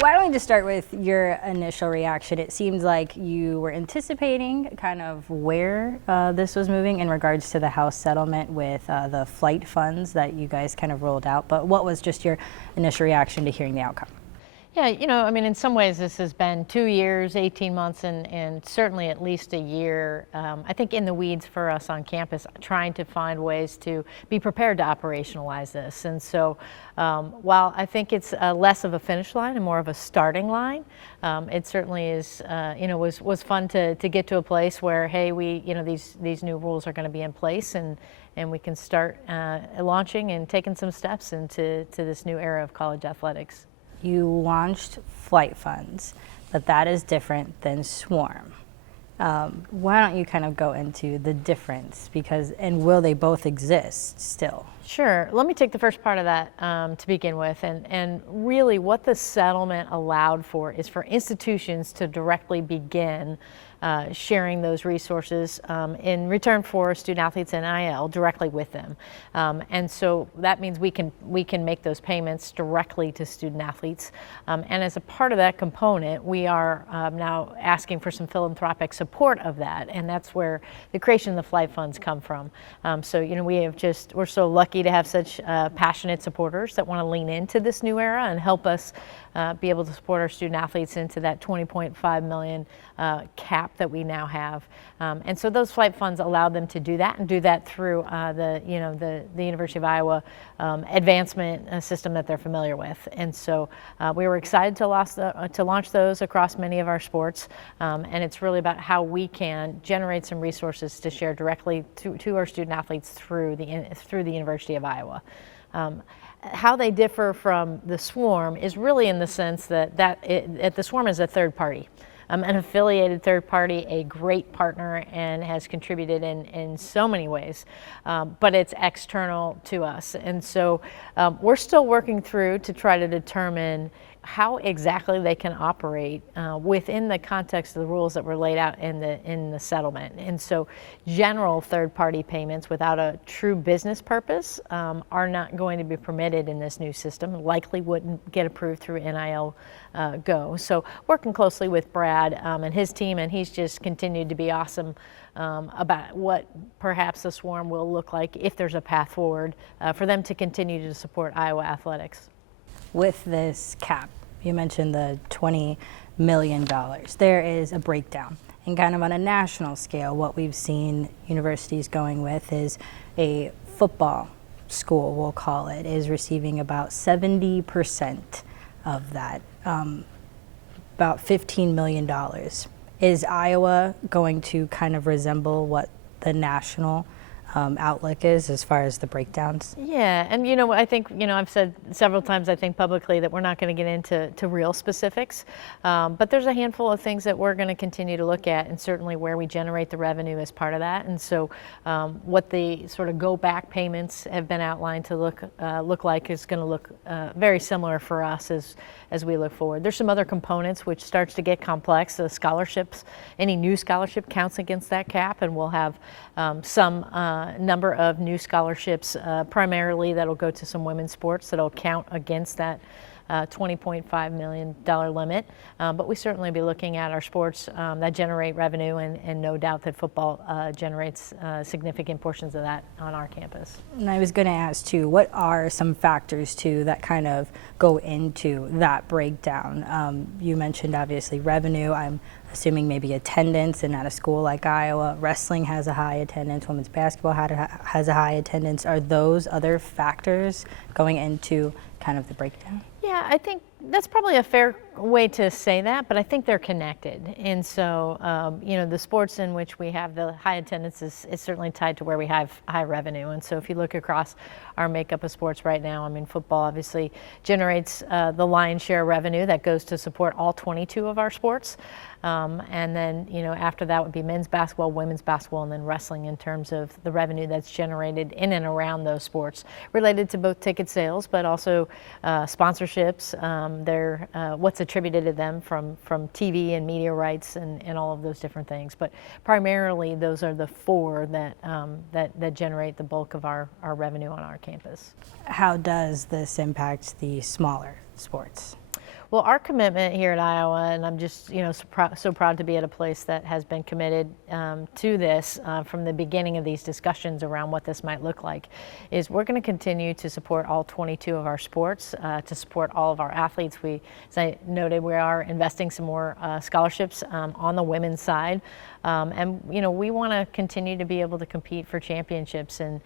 why don't we just start with your initial reaction? It seems like you were anticipating kind of where this was moving in regards to the House settlement with the flight funds that you guys kind of rolled out. But what was just your initial reaction to hearing the outcome? Yeah, I mean, in some ways this has been 2 years, 18 months, and certainly at least a year, I think, in the weeds for us on campus, trying to find ways to be prepared to operationalize this. And so while I think it's less of a finish line and more of a starting line, it certainly is, was fun to get to a place where, hey, these new rules are going to be in place, and we can start launching and taking some steps into this new era of college athletics. You launched flight funds, but that is different than Swarm. Why don't you kind of go into the difference, and will they both exist still? Sure. Let me take the first part of that to begin with. And really what the settlement allowed for is for institutions to directly begin sharing those resources in return for student athletes and NIL directly with them. And so that means we can make those payments directly to student athletes. And as a part of that component, we are now asking for some philanthropic support of that. And that's where the creation of the flight funds come from. So, we're so lucky to have such passionate supporters that want to lean into this new era and help us be able to support our student athletes into that $20.5 million cap that we now have. And so those flight funds allow them to do that, and do that through the University of Iowa advancement system that they're familiar with. And so we were excited to launch those across many of our sports. And it's really about how we can generate some resources to share directly to our student athletes through the University of Iowa. How they differ from the Swarm is really in the sense that the Swarm is a third party, an affiliated third party, a great partner, and has contributed in so many ways, but it's external to us. And so we're still working through to try to determine how exactly they can operate within the context of the rules that were laid out in the settlement. And so general third-party payments without a true business purpose are not going to be permitted in this new system, likely wouldn't get approved through NIL Go. So working closely with Brad and his team, and he's just continued to be awesome about what perhaps the Swarm will look like if there's a path forward for them to continue to support Iowa athletics. With this cap, you mentioned the $20 million. There is a breakdown. And kind of on a national scale, what we've seen universities going with is a football school, we'll call it, is receiving about 70% of that, about $15 million. Is Iowa going to kind of resemble what the national outlook is as far as the breakdowns? Yeah, and I think, I've said several times, I think publicly, that we're not going to get into real specifics, but there's a handful of things that we're going to continue to look at, and certainly where we generate the revenue as part of that. And so what the sort of go-back payments have been outlined to look like is going to look very similar for us as we look forward. There's some other components which starts to get complex. The scholarships, any new scholarship counts against that cap, and we'll have some number of new scholarships, primarily that'll go to some women's sports that'll count against that $20.5 million limit. But we certainly be looking at our sports that generate revenue, and no doubt that football generates significant portions of that on our campus. And I was going to ask too, what are some factors too that kind of go into that breakdown? You mentioned obviously revenue. I'm assuming maybe attendance, and at a school like Iowa, wrestling has a high attendance, women's basketball has a high attendance. Are those other factors going into kind of the breakdown? Yeah, I think that's probably a fair way to say that, but I think they're connected. And so, the sports in which we have the high attendance is certainly tied to where we have high revenue. And so if you look across our makeup of sports right now, I mean, football obviously generates the lion's share revenue that goes to support all 22 of our sports. And then, after that would be men's basketball, women's basketball, and then wrestling in terms of the revenue that's generated in and around those sports, related to both ticket sales, but also sponsorships, what's attributed to them from TV and media rights and all of those different things. But primarily, those are the four that generate the bulk of our revenue on our campus. How does this impact the smaller sports? Well, our commitment here at Iowa, and I'm just so proud to be at a place that has been committed to this from the beginning of these discussions around what this might look like, is we're going to continue to support all 22 of our sports, to support all of our athletes. As I noted, we are investing some more scholarships on the women's side. And we want to continue to be able to compete for championships, and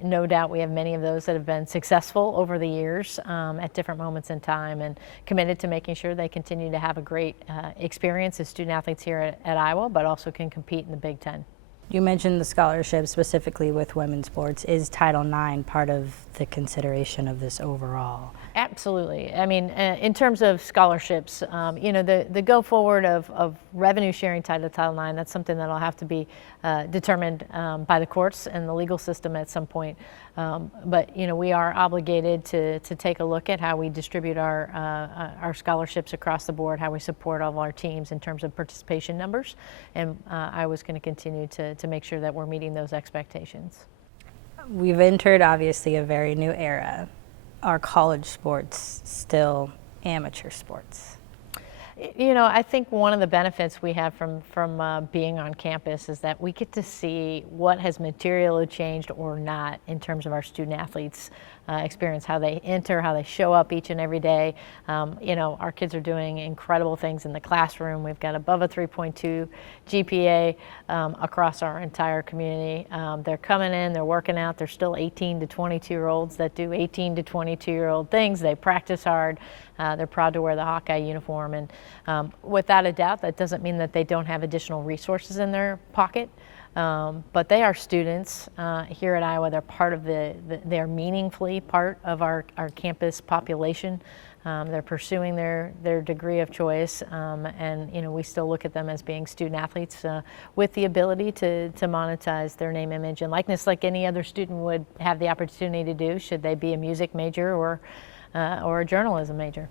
no doubt we have many of those that have been successful over the years at different moments in time, and committed to making sure they continue to have a great experience as student athletes here at Iowa, but also can compete in the Big Ten. You mentioned the scholarship specifically with women's sports. Is Title IX part of the consideration of this overall? Absolutely. I mean, in terms of scholarships, the go forward of revenue sharing tied to Title IX, that's something that'll have to be determined by the courts and the legal system at some point. But we are obligated to take a look at how we distribute our scholarships across the board, how we support all of our teams in terms of participation numbers, and I was going to continue to make sure that we're meeting those expectations. We've entered obviously a very new era. Are college sports still amateur sports? I think one of the benefits we have from being on campus is that we get to see what has materially changed or not in terms of our student athletes' experience, how they enter, how they show up each and every day. Our kids are doing incredible things in the classroom. We've got above a 3.2 GPA across our entire community. They're coming in, they're working out. They're still 18 to 22-year-olds that do 18 to 22-year-old things. They practice hard. They're proud to wear the Hawkeye uniform, and without a doubt, that doesn't mean that they don't have additional resources in their pocket. But they are students here at Iowa. They're part of they're meaningfully part of our campus population. They're pursuing their degree of choice, and we still look at them as being student athletes with the ability to monetize their name, image, and likeness like any other student would have the opportunity to do should they be a music major or a journalism major.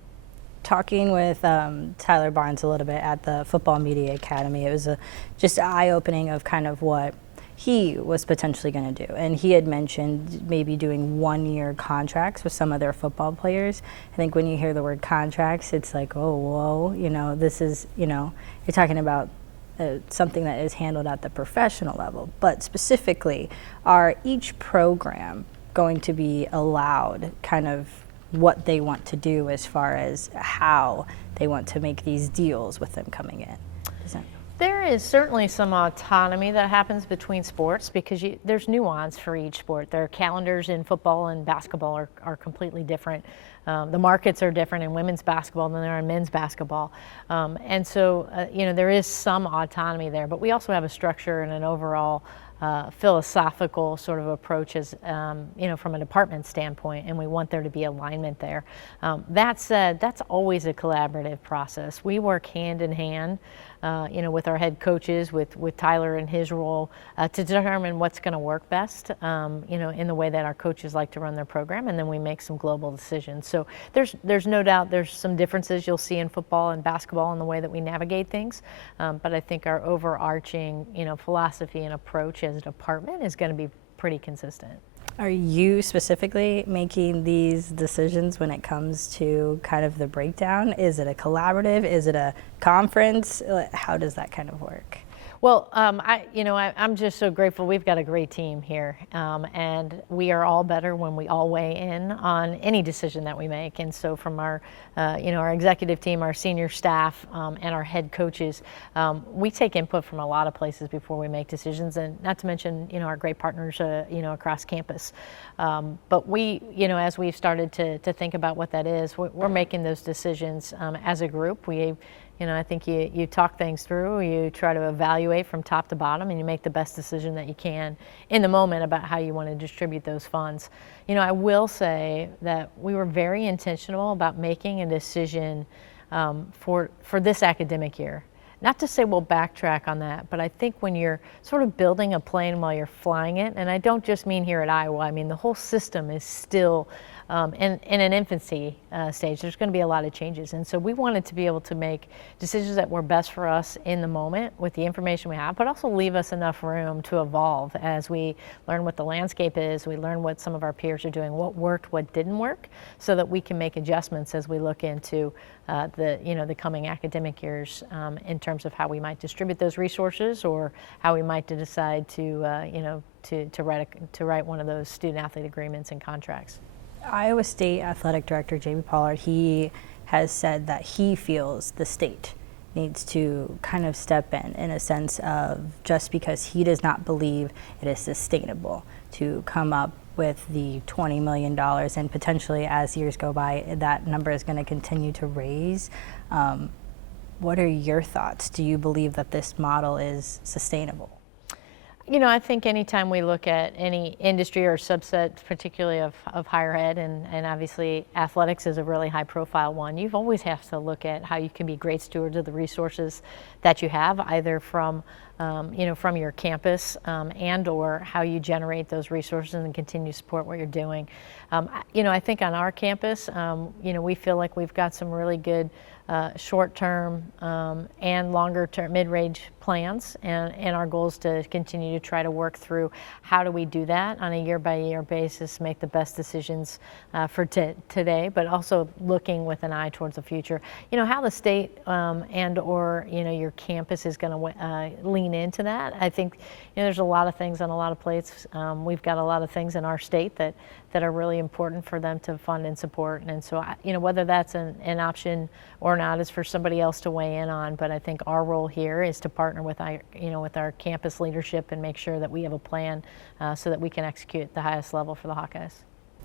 Talking with Tyler Barnes a little bit at the Football Media Academy, it was just eye-opening of kind of what he was potentially going to do. And he had mentioned maybe doing one-year contracts with some of their football players. I think when you hear the word contracts, it's like, oh, whoa, this is, you're talking about something that is handled at the professional level. But specifically, are each program going to be allowed kind of what they want to do as far as how they want to make these deals with them coming in? There is certainly some autonomy that happens between sports because there's nuance for each sport. Their calendars in football and basketball are completely different. The markets are different in women's basketball than they are in men's basketball. And so, there is some autonomy there, but we also have a structure and an overall philosophical sort of approach as, from a department standpoint, and we want there to be alignment there. That said, that's always a collaborative process. We work hand in hand, with our head coaches, with Tyler in his role, to determine what's going to work best, in the way that our coaches like to run their program, and then we make some global decisions. So there's no doubt there's some differences you'll see in football and basketball in the way that we navigate things, but I think our overarching, philosophy and approach as a department is going to be pretty consistent. Are you specifically making these decisions when it comes to kind of the breakdown? Is it a collaborative? Is it a conference? How does that kind of work? Well, I'm just so grateful. We've got a great team here, and we are all better when we all weigh in on any decision that we make. And so from our executive team, our senior staff, and our head coaches, we take input from a lot of places before we make decisions, and not to mention, our great partners, across campus. But we, as we've started to think about what that is, we're making those decisions as a group. I think you talk things through, you try to evaluate from top to bottom, and you make the best decision that you can in the moment about how you want to distribute those funds. I will say that we were very intentional about making a decision for this academic year. Not to say we'll backtrack on that, but I think when you're sort of building a plane while you're flying it, and I don't just mean here at Iowa, I mean the whole system is still in an infancy stage, there's going to be a lot of changes. And so we wanted to be able to make decisions that were best for us in the moment with the information we have, but also leave us enough room to evolve as we learn what the landscape is, we learn what some of our peers are doing, what worked, what didn't work, so that we can make adjustments as we look into the coming academic years in terms of how we might distribute those resources, or how we might decide to write one of those student-athlete agreements and contracts. Iowa State Athletic Director Jamie Pollard, he has said that he feels the state needs to kind of step in a sense of, just because he does not believe it is sustainable to come up with the $20 million, and potentially as years go by, that number is going to continue to raise. What are your thoughts? Do you believe that this model is sustainable? I think anytime we look at any industry or subset, particularly of higher ed, and obviously athletics is a really high profile one, you've always have to look at how you can be great stewards of the resources that you have, either from your campus and or how you generate those resources and continue to support what you're doing. I think on our campus, we feel like we've got some really good short-term and longer-term mid-range plans, and our goal is to continue to try to work through how do we do that on a year-by-year basis, make the best decisions for today, but also looking with an eye towards the future. How the state and or your campus is going to lean into that. I think there's a lot of things on a lot of plates. We've got a lot of things in our state that are really important for them to fund and support, and so whether that's an option or not is for somebody else to weigh in on. But I think our role here is to partner with our campus leadership and make sure that we have a plan so that we can execute at the highest level for the Hawkeyes.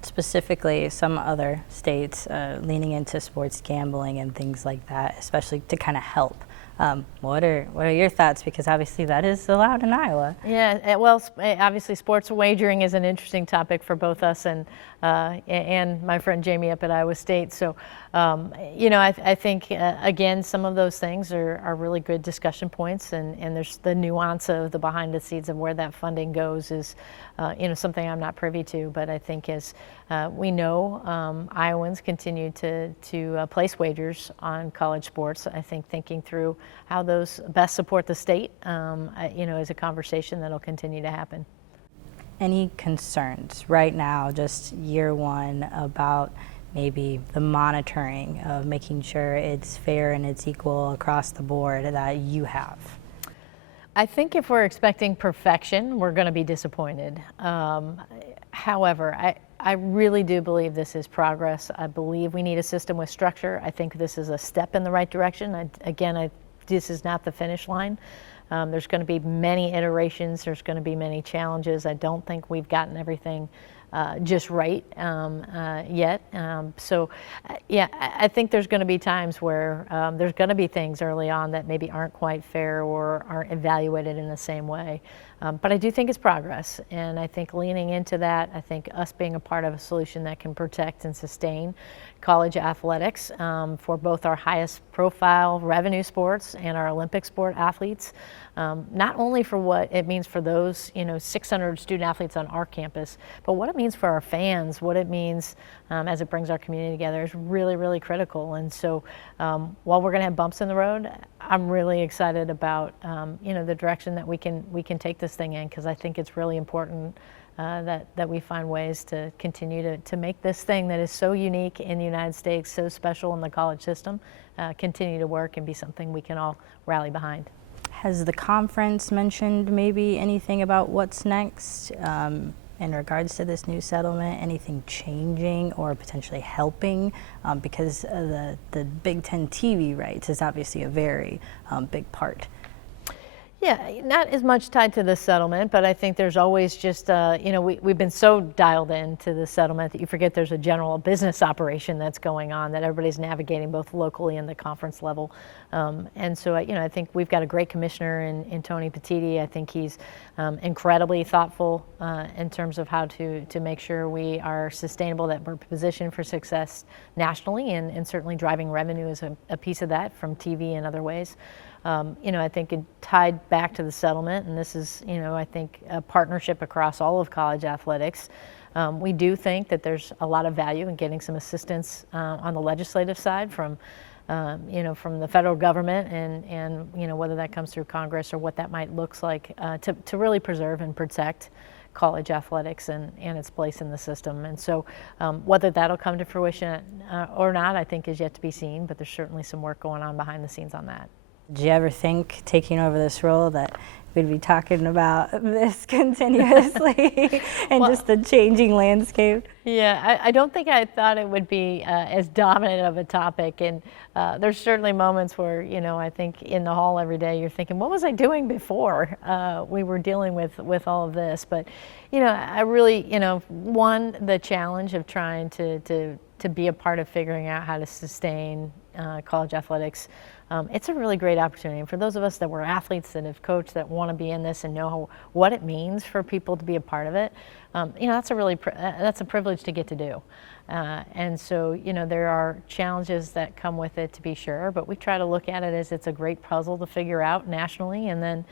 Specifically, some other states leaning into sports gambling and things like that, especially to kind of help. What are your thoughts? Because obviously that is allowed in Iowa. Yeah, well, obviously sports wagering is an interesting topic for both us and my friend Jamie up at Iowa State. So, I think, again, some of those things are really good discussion points, and there's the nuance of the behind the scenes of where that funding goes is, something I'm not privy to. But I think as we know, Iowans continue to place wagers on college sports. I think thinking through how those best support the state, is a conversation that'll continue to happen. Any concerns right now, just year one, about maybe the monitoring of making sure it's fair and it's equal across the board that you have? I think if we're expecting perfection, we're going to be disappointed. However, I really do believe this is progress. I believe we need a system with structure. I think this is a step in the right direction. This is not the finish line. There's going to be many iterations. There's going to be many challenges. I don't think we've gotten everything just right yet. I think there's going to be times where there's going to be things early on that maybe aren't quite fair or aren't evaluated in the same way. But I do think it's progress, and I think leaning into that, I think us being a part of a solution that can protect and sustain college athletics for both our highest profile revenue sports and our Olympic sport athletes, not only for what it means for those 600 student athletes on our campus, but what it means for our fans, what it means as it brings our community together is really, really critical. And so while we're going to have bumps in the road, I'm really excited about the direction that we can take this thing in, because I think it's really important that we find ways to continue to make this thing that is so unique in the United States, so special in the college system, continue to work and be something we can all rally behind. Has the conference mentioned maybe anything about what's next in regards to this new settlement? Anything changing or potentially helping? Because the Big Ten TV rights is obviously a very big part. Yeah, not as much tied to the settlement, but I think there's always just, we've been so dialed into the settlement that you forget there's a general business operation that's going on that everybody's navigating both locally and the conference level. And so, I think we've got a great commissioner in Tony Petitti. I think he's incredibly thoughtful in terms of how to make sure we are sustainable, that we're positioned for success nationally, and certainly driving revenue is a piece of that from TV and other ways. I think it tied back to the settlement, and this is, I think, a partnership across all of college athletics. We do think that there's a lot of value in getting some assistance on the legislative side from from the federal government and whether that comes through Congress or what that might look like to really preserve and protect college athletics and its place in the system. And so whether that'll come to fruition or not, I think is yet to be seen, but there's certainly some work going on behind the scenes on that. Did you ever think, taking over this role, that we'd be talking about this continuously and just the changing landscape? Yeah, I don't think I thought it would be as dominant of a topic. And there's certainly moments where, I think in the hall every day you're thinking, what was I doing before we were dealing with all of this? But, I really, one, the challenge of trying to be a part of figuring out how to sustain college athletics. It's a really great opportunity. And for those of us that were athletes that have coached that want to be in this and know what it means for people to be a part of it, that's a privilege to get to do. And so, there are challenges that come with it, to be sure, but we try to look at it as it's a great puzzle to figure out nationally, and then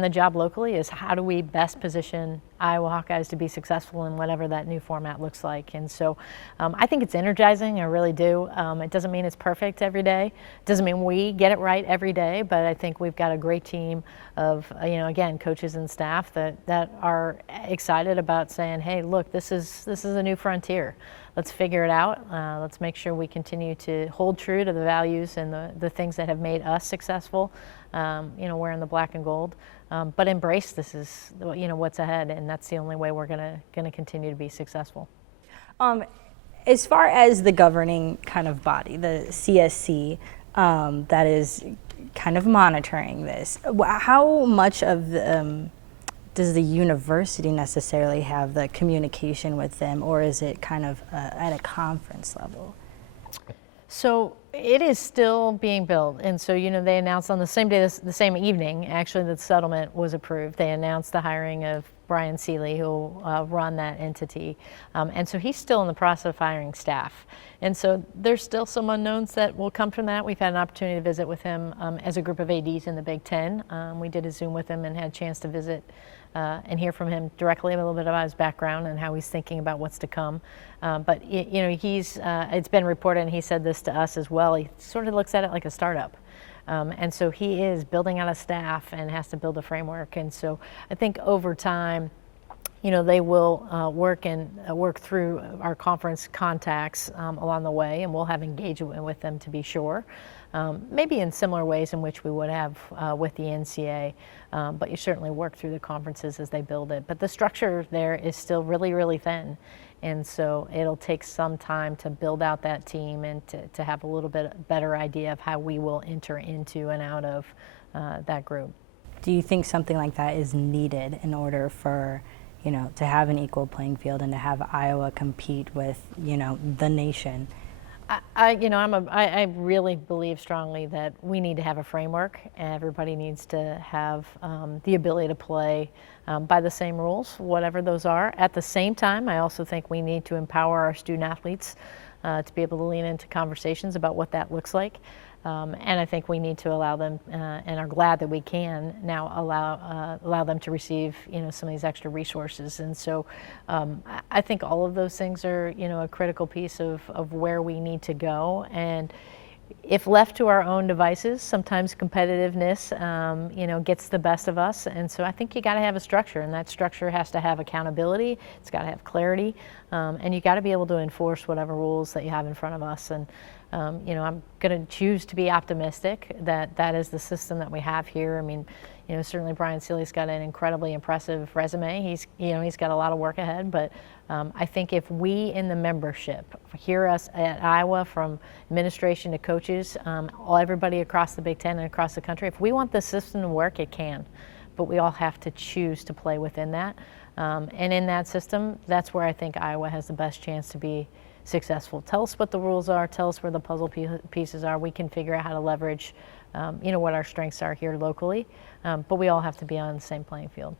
the job locally is how do we best position Iowa Hawkeyes to be successful in whatever that new format looks like. And so I think it's energizing, I really do. It doesn't mean it's perfect every day. It doesn't mean we get it right every day, but I think we've got a great team of, again, coaches and staff that are excited about saying, hey, look, this is a new frontier. Let's figure it out. Let's make sure we continue to hold true to the values and the things that have made us successful, wearing the black and gold, but embrace this is, what's ahead, and that's the only way we're gonna continue to be successful. As far as the governing kind of body, the CSC, that is kind of monitoring this, how much of does the university necessarily have the communication with them, or is it kind of at a conference level? So it is still being built, and so they announced on the same day, the same evening, actually, that the settlement was approved. They announced the hiring of Brian Seeley, who will run that entity, and so he's still in the process of hiring staff. And so there's still some unknowns that will come from that. We've had an opportunity to visit with him as a group of ADs in the Big Ten. We did a Zoom with him and had a chance to visit and hear from him directly a little bit about his background and how he's thinking about what's to come. But it's been reported, and he said this to us as well, he sort of looks at it like a startup. And so he is building out a staff and has to build a framework. And so I think over time, they will work through our conference contacts along the way, and we'll have engagement with them, to be sure. Maybe in similar ways in which we would have with the NCA, but you certainly work through the conferences as they build it. But the structure there is still really, really thin. And so it'll take some time to build out that team and to have a little bit better idea of how we will enter into and out of that group. Do you think something like that is needed in order for, to have an equal playing field and to have Iowa compete with, the nation? I really believe strongly that we need to have a framework. Everybody needs to have the ability to play by the same rules, whatever those are. At the same time, I also think we need to empower our student athletes to be able to lean into conversations about what that looks like. And I think we need to allow them, and are glad that we can now allow them to receive, some of these extra resources. And so I think all of those things are, a critical piece of where we need to go. And if left to our own devices, sometimes competitiveness, gets the best of us. And so I think you got to have a structure, and that structure has to have accountability. It's got to have clarity, and you got to be able to enforce whatever rules that you have in front of us. And I'm going to choose to be optimistic that that is the system that we have here. I mean, certainly Brian Seeley's got an incredibly impressive resume. He's got a lot of work ahead, but I think if we in the membership hear us at Iowa, from administration to coaches, everybody across the Big Ten and across the country, if we want the system to work, it can, but we all have to choose to play within that. And in that system, that's where I think Iowa has the best chance to be successful. Tell us what the rules are, tell us where the puzzle pieces are. We can figure out how to leverage, what our strengths are here locally, but we all have to be on the same playing field.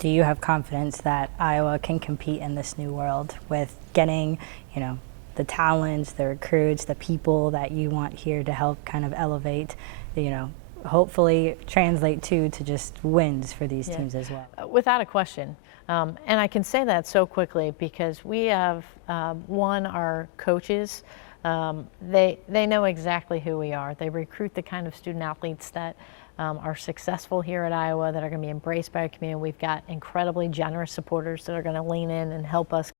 Do you have confidence that Iowa can compete in this new world with getting, the talents, the recruits, the people that you want here to help kind of elevate, hopefully translate to just wins for these Yeah. teams as well. Without a question. And I can say that so quickly because we have, one, our coaches, they know exactly who we are. They recruit the kind of student athletes that are successful here at Iowa, that are going to be embraced by our community. We've got incredibly generous supporters that are going to lean in and help us